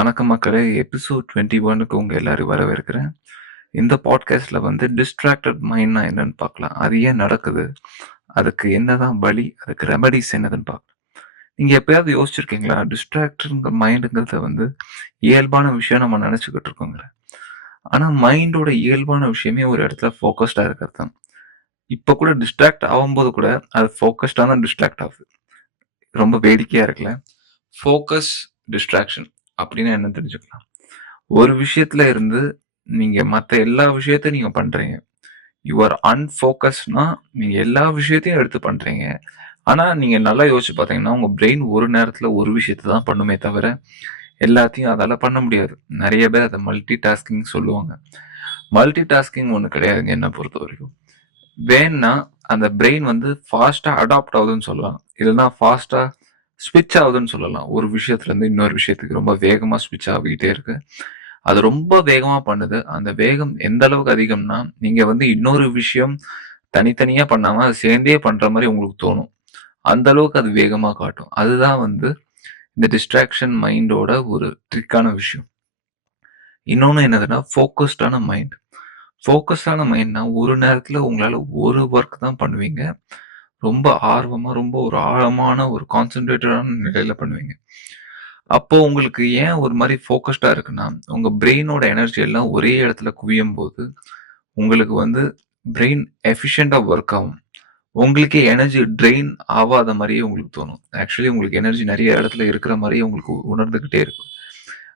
வணக்கம் மக்களே! எபிசோட் 21க்கு உங்க எல்லாரையும் வரவேற்கிறேன். இந்த பாட்காஸ்ட்ல வந்து டிஸ்ட்ராக்டட் மைண்ட்னா என்னன்னு பார்க்கலாம். அது ஏன் நடக்குது? அதுக்கு என்னதான் வழி? அதுக்கு ரெமெடிஸ் என்னதுன்னு பார்க்கலாம். நீங்க எப்பயாவது யோசிச்சிருக்கீங்களா? டிஸ்ட்ராக்டட்ங்கிற மைண்டுங்கிறத வந்து இயல்பான விஷயம் நம்ம நெனச்சுக்கிட்டு இருக்கோங்க. ஆனா மைண்டோட இயல்பான விஷயமே ஒரு இடத்துல ஃபோகஸ்டா இருக்கிறது தான். இப்ப கூட டிஸ்ட்ராக்ட் ஆவும்போது கூட அது ஃபோகஸ்டா தான் டிஸ்ட்ராக்ட் ஆகுது. ரொம்ப வேடிக்கையா இருக்குல்ல? ஃபோக்கஸ், டிஸ்ட்ராக்ஷன் அப்டின்னா என்னன்னு தெரிஞ்சுக்கலாம். ஒரு விஷயத்துல இருந்து நீங்க மத்த எல்லா விஷயத்தையும் நீங்க பண்றீங்க. யூ ஆர் அன்ஃபோகஸ்ட்னா நீங்க எல்லா விஷயத்தையும் எடுத்து பண்றீங்க. ஆனா நீங்க நல்லா யோசிச்சு பார்த்தீங்கன்னா, உங்க பிரெயின் ஒரு நேரத்துல ஒரு விஷயத்த தான் பண்ணுமே தவிர, எல்லாத்தையும் அதால பண்ண முடியாது. நெறைய பேர் அத மல்டி டாஸ்கிங் சொல்லுவாங்க. மல்டி டாஸ்கிங் ஒண்ணு கிடையாதுங்க என்ன பொறுத்தவரைக்கும். வேணும்னா அந்த பிரெயின் வந்து ஃபாஸ்ட்டா அடாப்ட் ஆகுதுன்னு சொல்லலாம். இல்லன்னா ஃபாஸ்ட்டா ஸ்விட்ச் ஆகுதுன்னு சொல்லலாம். ஒரு விஷயத்துல இருந்து இன்னொரு விஷயத்துக்கு ரொம்ப வேகமா ஸ்விட்ச் ஆகிட்டே இருக்கு. அது ரொம்ப வேகமா பண்ணுது. அந்த வேகம் எந்த அளவுக்கு அதிகம்னா, நீங்க வந்து இன்னொரு விஷயம் தனித்தனியா பண்ணாம, அது சேர்ந்தே பண்ற மாரி உங்களுக்கு தோணும். அந்த அளவுக்கு அது வேகமா காட்டும். அதுதான் வந்து இந்த டிஸ்ட்ராக்ஷன் மைண்டோட ஒரு ட்ரிக்கான விஷயம். இன்னொன்னு என்னதுன்னா, ஃபோகஸ்டான மைண்ட். ஃபோகஸ்டான மைண்ட்னா, ஒரு நேரத்துல உங்களால ஒரு ஒர்க் தான் பண்ணுவீங்க. ரொம்ப ஆர்வமா, ரொம்ப ஒரு ஆழமான ஒரு கான்சன்ட்ரேட்டடான நிலையில பண்ணுவீங்க. அப்போ உங்களுக்கு ஏன் ஒரு மாரி ஃபோகஸ்டா இருக்குன்னா, உங்க பிரெயினோட எனர்ஜி எல்லாம் ஒரே இடத்துல குவியும்போது, உங்களுக்கு வந்து பிரெயின் எஃபிஷியன்ட்டா ஒர்க் ஆகும். உங்களுக்கே எனர்ஜி ட்ரெயின் ஆவாத மாரியே உங்களுக்கு தோணும். ஆக்சுவலி உங்களுக்கு எனர்ஜி நெறைய இடத்துல இருக்கிற மாரியே உங்களுக்கு உணர்ந்துகிட்டே இருக்கும்.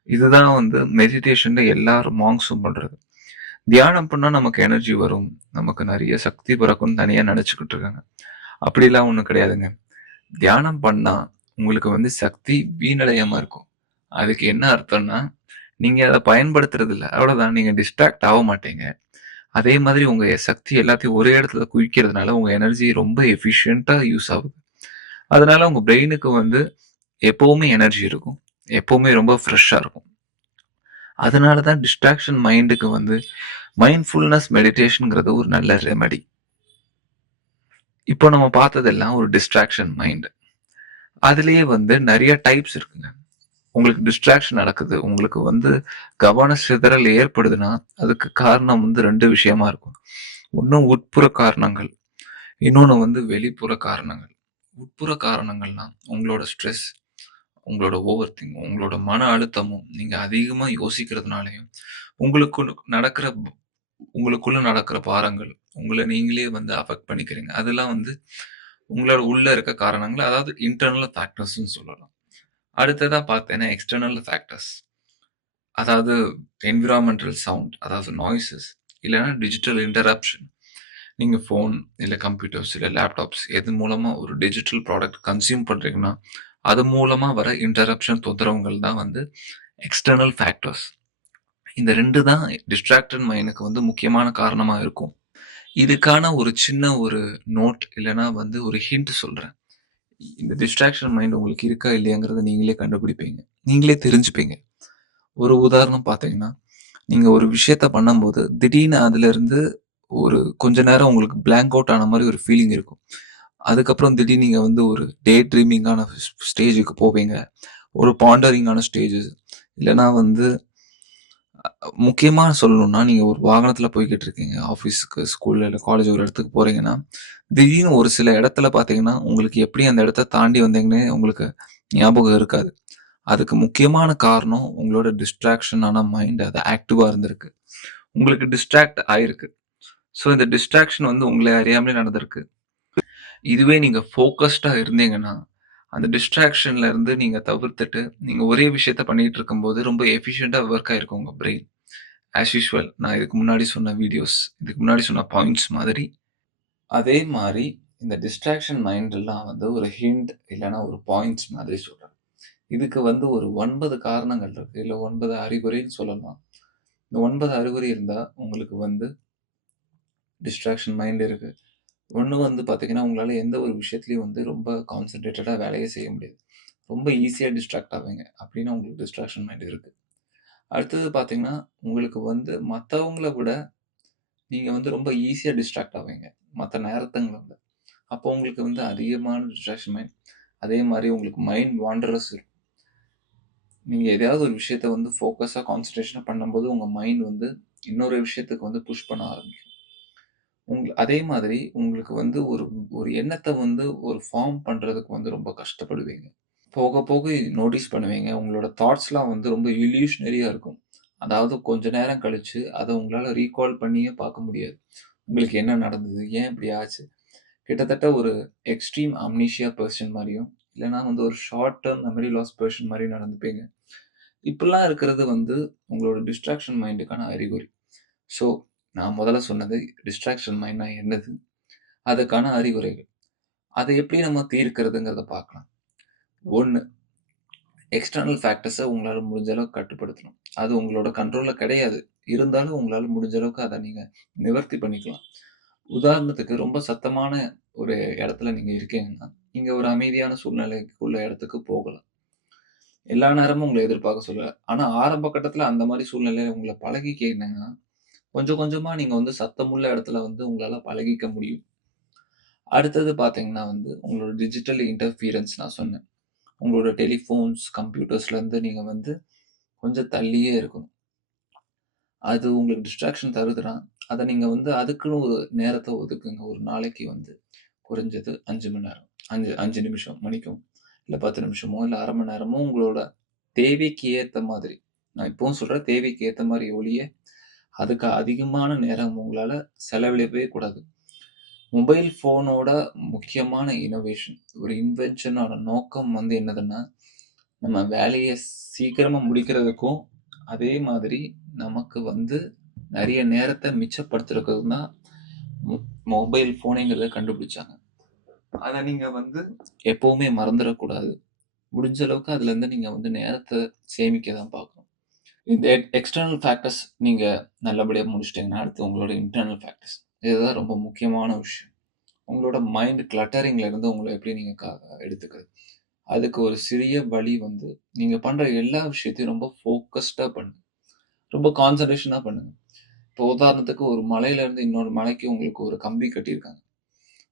இதுதான் வந்து மெடிடேஷன்ல எல்லார் மாங்க்ஸும் பண்றது. தியானம் பண்ணா நமக்கு எனர்ஜி வரும். நமக்கு நெறைய சக்தி பிறக்கும்னு தனியா நெனச்சுக்கிட்டு இருக்காங்க. அப்படிலாம் ஒண்ணும் கிடையாதுங்க. தியானம் பண்ணா உங்களுக்கு வந்து சக்தி வீணடையாம இருக்கும். அதுக்கு என்ன அர்த்தம்னா, நீங்க அத பயன்படுத்துறது இல்ல. அவ்வளவுதான். நீங்க டிஸ்ட்ராக்ட் ஆக மாட்டீங்க. அதே மாதிரி உங்க சக்தி எல்லாத்தையும் ஒரே இடத்துல குவிக்கிறதுனால உங்க எனர்ஜி ரொம்ப எஃபிஷியன்ட்டா யூஸ் ஆகுது. அதனால உங்க பிரெயினுக்கு வந்து எப்பவுமே எனர்ஜி இருக்கும். எப்பவுமே ரொம்ப ஃப்ரெஷ்ஷா இருக்கும். அதனால தான் டிஸ்ட்ராக்ஷன் மைண்டுக்கு வந்து மைண்ட்ஃபுல்னஸ் மெடிடேஷன்ங்கிறது ஒரு நல்ல ரெமெடி. இப்போ நம்ம பார்த்ததெல்லாம் ஒரு டிஸ்ட்ராக்ஷன் மைண்ட். அதிலேயே வந்து நெறைய டைப்ஸ் இருக்குங்க. உங்களுக்கு டிஸ்ட்ராக்ஷன் நடக்குது. உங்களுக்கு வந்து கவன சிதறல் ஏற்படுதுன்னா, அதுக்கு காரணம் வந்து 2 விஷயமா இருக்கும். ஒண்ணு உட்புற காரணங்கள். இன்னொன்னு வந்து வெளிப்புற காரணங்கள். உட்புற காரணங்கள்னா, உங்களோட ஸ்ட்ரெஸ், உங்களோட ஓவர் திங்க், உங்களோட மன அழுத்தமும், நீங்க அதிகமா யோசிக்கிறதுனாலயும், உங்களுக்குள்ள நடக்கிற உங்களுக்குள்ள நடக்கிற பாரங்கள், உங்கள நீங்களே வந்து அஃபெக்ட் பண்ணிக்கிறீங்க. அதெல்லாம் வந்து உங்களோட உள்ள இருக்க காரணங்கள். அதாவது இன்டர்னல் ஃபேக்டர்ஸ்ன்னு சொல்லலாம். அடுத்ததா பார்த்தேன்னா, எக்ஸ்டர்னல் ஃபேக்டர்ஸ். அதாவது என்விரான்மென்டல் சவுண்ட், அதாவது நாய்ஸஸ், இல்லன்னா டிஜிட்டல் இன்டரப்ஷன். நீங்க ஃபோன், இல்ல கம்ப்யூட்டர்ஸ், இல்ல லேப்டாப்ஸ் எது மூலமா ஒரு டிஜிட்டல் ப்ராடக்ட் கன்சியூம் பண்றீங்கன்னா, அது மூலமா வர இன்டரப்ஷன் தொந்தரவுகள் தான் வந்து எக்ஸ்டர்னல் ஃபேக்டர்ஸ். இந்த 2 தான் டிஸ்ட்ராக்டட் மைண்டுக்கு வந்து முக்கியமான காரணமா இருக்கும். இதுக்கான ஒரு சின்ன ஒரு நோட் இல்லன்னா வந்து ஒரு ஹிண்ட் சொல்றேன். இந்த டிஸ்ட்ராக்ஷன் மைண்ட் உங்களுக்கு இருக்கா இல்லையாங்கிறத நீங்களே கண்டுபிடிப்பீங்க. நீங்களே தெரிஞ்சுப்பீங்க. ஒரு உதாரணம் பார்த்தீங்கன்னா, நீங்க ஒரு விஷயத்த பண்ணும்போது, திடீர்னு அதுலருந்து ஒரு கொஞ்ச நேரம் உங்களுக்கு பிளாங்க் அவுட் ஆன மாரி ஒரு ஃபீலிங் இருக்கும். அதுக்கப்புறம் திடீர்னு நீங்க வந்து ஒரு டே ட்ரீமிங்கான ஸ்டேஜுக்கு போவீங்க. ஒரு பாண்டரிங்கான ஸ்டேஜஸ் இல்லன்னா வந்து முக்கியமா சொல்லணும்னா, நீங்க ஒரு வாகனத்துல போய்க்கிட்டு இருக்கீங்க. ஆஃபீஸ்க்கு, ஸ்கூல் இல்ல காலேஜ் ஒரு இடத்துக்கு போறீங்கன்னா, திடீர்னு ஒரு சில இடத்துல பார்த்தீங்கன்னா, உங்களுக்கு எப்படி அந்த இடத்த தாண்டி வந்தீங்கன்னே உங்களுக்கு ஞாபகம் இருக்காது. அதுக்கு முக்கியமான காரணம் உங்களோட டிஸ்ட்ராக்ஷனான மைண்ட் அது ஆக்டிவா இருந்திருக்கு. உங்களுக்கு டிஸ்ட்ராக்ட் ஆயிருக்கு. ஸோ இந்த டிஸ்ட்ராக்ஷன் வந்து உங்கள அறியாமலே நடந்திருக்கு. இதுவே நீங்க ஃபோகஸ்டா இருந்தீங்கன்னா, அந்த டிஸ்ட்ராக்ஷன்ல இருந்து நீங்க தவிர்த்துட்டு, நீங்க ஒரே விஷயத்த பண்ணிட்டு இருக்கும்போது ரொம்ப எஃபிஷியன்ட்டா வொர்க் ஆயிருக்கும் உங்க பிரெயின். ஆஸ் யூசுவல் நான் இதுக்கு முன்னாடி சொன்ன வீடியோஸ், இதுக்கு முன்னாடி சொன்ன பாயிண்ட்ஸ் மாதிரி. அதே மாரி இந்த டிஸ்ட்ராக்ஷன் மைண்ட் எல்லாம் வந்து ஒரு ஹிண்ட் இல்லன்னா ஒரு பாயிண்ட்ஸ் மாதிரி சொல்றேன். இதுக்கு வந்து ஒரு 9 காரணங்கள் இருக்கு. இல்ல 9 அறிகுறின்னு சொல்லலாம். இந்த 9 அறிகுறி இருந்தா உங்களுக்கு வந்து டிஸ்ட்ராக்ஷன் மைண்ட் இருக்கு. ஒண்ணு வந்து பார்த்தீங்கன்னா, உங்களால எந்த ஒரு விஷயத்திலயும் வந்து ரொம்ப கான்சன்ட்ரேட்டடா வேலையே செய்ய முடியாது. ரொம்ப ஈஸியா டிஸ்ட்ராக்ட் ஆவீங்க. அப்டின்னா உங்களுக்கு டிஸ்ட்ராக்ஷன் மைண்ட் இருக்கு. அடுத்தது பார்த்தீங்கன்னா, உங்களுக்கு வந்து மத்தவங்கள விட நீங்க வந்து ரொம்ப ஈஸியா டிஸ்ட்ராக்ட் ஆவீங்க. மத்த நேரத்துங்கள விட. அப்போ உங்களுக்கு வந்து அதிகமான டிஸ்ட்ராக்ஷன் மைண்ட். அதே மாரி உங்களுக்கு மைண்ட் வாண்டரர்ஸ் இருக்கும். நீங்க எதையாவது ஒரு விஷயத்த வந்து ஃபோக்கஸா, கான்சன்ட்ரேஷனா பண்ணும்போது, உங்க மைண்ட் வந்து இன்னொரு விஷயத்துக்கு வந்து புஷ் பண்ண ஆரம்பிக்கும். அதே மாதிரி உங்களுக்கு வந்து ஒரு ஒரு எண்ணத்த வந்து ஒரு ஃபார்ம் பண்றதுக்கு வந்து ரொம்ப கஷ்டப்படுவீங்க. போக போக நோட்டீஸ் பண்ணுவீங்க. உங்களோட தாட்ஸ்லாம் வந்து ரொம்ப இல்யூஷனரியா இருக்கும். அதாவது கொஞ்ச நேரம் கழிச்சு, அத உங்களால ரீகால் பண்ணியே பார்க்க முடியாது. உங்களுக்கு என்ன நடந்தது? ஏன் இப்படி ஆச்சு? கிட்டத்தட்ட ஒரு எக்ஸ்ட்ரீம் அம்னீசியா பெர்சன் மாரியும், இல்லன்னா வந்து ஒரு short term memory loss person மாரியும் நடந்துப்பீங்க. இப்படிலாம் இருக்கிறது வந்து உங்களோட டிஸ்ட்ராக்ஷன் மைண்டுக்கான அறிகுறி. ஸோ, நான் முதல்ல சொன்னது டிஸ்ட்ராக்ஷன் மைண்ட்னா என்னது? அதுக்கான அறிகுறிகள். அத எப்படி நம்ம தீர்க்கிறதுங்கிறத பார்க்கலாம். 1 எக்ஸ்டர்னல் ஃபேக்டர்ஸ உங்களால முடிஞ்ச அளவுக்கு கட்டுப்படுத்தணும். அது உங்களோட கண்ட்ரோல்ல கிடையாது. இருந்தாலும் உங்களால முடிஞ்ச அளவுக்கு அத நீங்க நிவர்த்தி பண்ணிக்கலாம். உதாரணத்துக்கு ரொம்ப சத்தமான ஒரு இடத்துல நீங்க இருக்கீங்கன்னா, நீங்க ஒரு அமைதியான சூழ்நிலைக்குள்ள இடத்துக்கு போகலாம். எல்லா நேரமும் உங்கள எதிர்பார்க்க சொல்லல. ஆனா ஆரம்ப கட்டத்துல அந்த மாரி சூழ்நிலையில உங்கள பழகிக்கினீங்கன்னா, கொஞ்சம் கொஞ்சமா நீங்க வந்து சத்தமுள்ள இடத்துல வந்து உங்களால பழகிக்க முடியும். அடுத்தது பார்த்தீங்கன்னா வந்து, உங்களோட டிஜிட்டல் இன்டர்ஃபியரன்ஸ் நான் சொன்னேன். உங்களோட டெலிஃபோன்ஸ், கம்ப்யூட்டர்ஸ்லேருந்து நீங்க வந்து கொஞ்சம் தள்ளியே இருக்கணும். அது உங்களுக்கு டிஸ்ட்ராக்ஷன் தருதுன்னா, அத நீங்க வந்து அதுக்குன்னு ஒரு நேரத்த ஒதுக்குங்க. ஒரு நாளைக்கு வந்து குறைஞ்சது 5 மணி நேரம். 5 நிமிஷம் மன்னிக்கவும். இல்ல 10 நிமிஷமோ, இல்ல 1/2 மணி நேரமோ உங்களோட தேவைக்கு ஏத்த மாதிரி. நான் இப்பவும் சொல்றேன் தேவைக்கு ஏத்த மாரி ஒழிய, அதுக்கு அதிகமான நேரம் உங்களால செலவிடவே கூடாது. மொபைல் ஃபோனோட முக்கியமான இன்னோவேஷன், ஒரு இன்வென்ஷனோட நோக்கம் வந்து என்னதுன்னா, நம்ம வேலைய சீக்கிரமா முடிக்கிறதுக்கும், அதே மாதிரி நமக்கு வந்து நெறைய நேரத்த மிச்சப்படுத்துறதுக்கும் தான் மொ மொபைல் ஃபோனேங்கிறத கண்டுபிடிச்சாங்க. அத நீங்க வந்து எப்பவுமே மறந்துறக்கூடாது. முடிஞ்ச அளவுக்கு அதுலருந்து நீங்க வந்து நேரத்த சேமிக்க தான் பார்க்கணும். இந்த எக்ஸ்டர்னல் ஃபேக்டர்ஸ் நீங்க நல்லபடியா முடிச்சுட்டீங்கன்னா, அடுத்து உங்களோட இன்டர்னல் ஃபேக்டர்ஸ். இதுதான் ரொம்ப முக்கியமான விஷயம். உங்களோட மைண்ட் கிளட்டரிங்ல இருந்து உங்கள எப்படி நீங்க எடுத்துக்கிறது. அதுக்கு ஒரு சிறிய வழி வந்து, நீங்க பண்ற எல்லா விஷயத்தையும் ரொம்ப ஃபோக்கஸ்டா பண்ணுங்க. ரொம்ப கான்சன்ட்ரேஷனா பண்ணுங்க. இப்போ உதாரணத்துக்கு ஒரு மலையில இருந்து இன்னொரு மலைக்கு உங்களுக்கு ஒரு கம்பி கட்டியிருக்காங்க.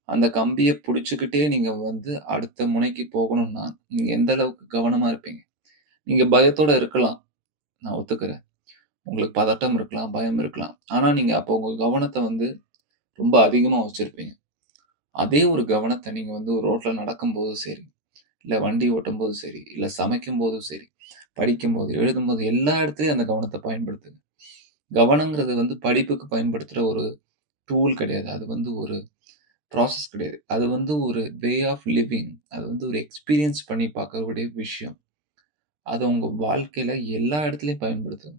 அந்த கம்பிய புடிச்சுக்கிட்டே நீங்க வந்து அடுத்த முனைக்கு போகணும்னா, நீங்க எந்த அளவுக்கு கவனமா இருப்பீங்க? நீங்க பயத்தோட இருக்கலாம். நான் ஒத்துக்கிறேன். உங்களுக்கு பதட்டம் இருக்கலாம், பயம் இருக்கலாம். ஆனா நீங்க அப்போ உங்க கவனத்த வந்து ரொம்ப அதிகமா வச்சிருப்பீங்க. அதே ஒரு கவனத்த நீங்க வந்து ஒரு ரோட்ல நடக்கும்போதும் சரி, இல்ல வண்டி ஓட்டும்போதும் சரி, இல்ல சமைக்கும்போதும் சரி, படிக்கும்போது, எழுதும்போது எல்லா இடத்துலயும் அந்த கவனத்த பயன்படுத்துங்க. கவனங்கிறது வந்து படிப்புக்கு பயன்படுத்துற ஒரு டூல் கிடையாது. அது வந்து ஒரு ப்ராசஸ் கிடையாது. அது வந்து ஒரு வே ஆஃப் லிவிங். அது வந்து ஒரு எக்ஸ்பீரியன்ஸ் பண்ணி பார்க்கக்கூடிய விஷயம். அத உங்க வாழ்க்கையில எல்லா இடத்துலயும் பயன்படுத்துங்க.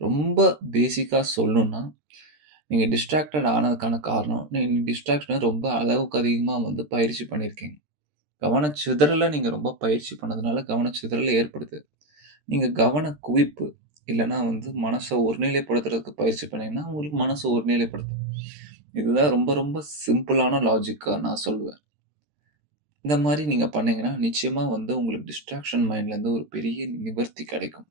ரொம்ப பேசிக்கா சொல்லணும்னா, நீங்க டிஸ்ட்ராக்டட் ஆனதுக்கான காரணம், நீங்க டிஸ்ட்ராக்ஷன ரொம்ப அளவுக்கு அதிகமா வந்து பயிற்சி பண்ணியிருக்கீங்க. கவனச்சிதறல நீங்க ரொம்ப பயிற்சி பண்ணதுனால கவனச்சிதறல் ஏற்படுது. நீங்க கவன குவிப்பு, இல்லன்னா வந்து மனச ஒருநிலைப்படுத்துறதுக்கு பயிற்சி பண்ணீங்கன்னா, உங்களுக்கு மனச ஒருநிலைப்படுத்தும். இதுதான் ரொம்ப ரொம்ப சிம்பிளான லாஜிக்கா நான் சொல்லுவேன். இந்த மாரி நீங்க பண்ணீங்கன்னா, நிச்சயமா வந்து உங்களுக்கு டிஸ்ட்ராக்ஷன் மைண்ட்லருந்து ஒரு பெரிய நிவர்த்தி கிடைக்கும்.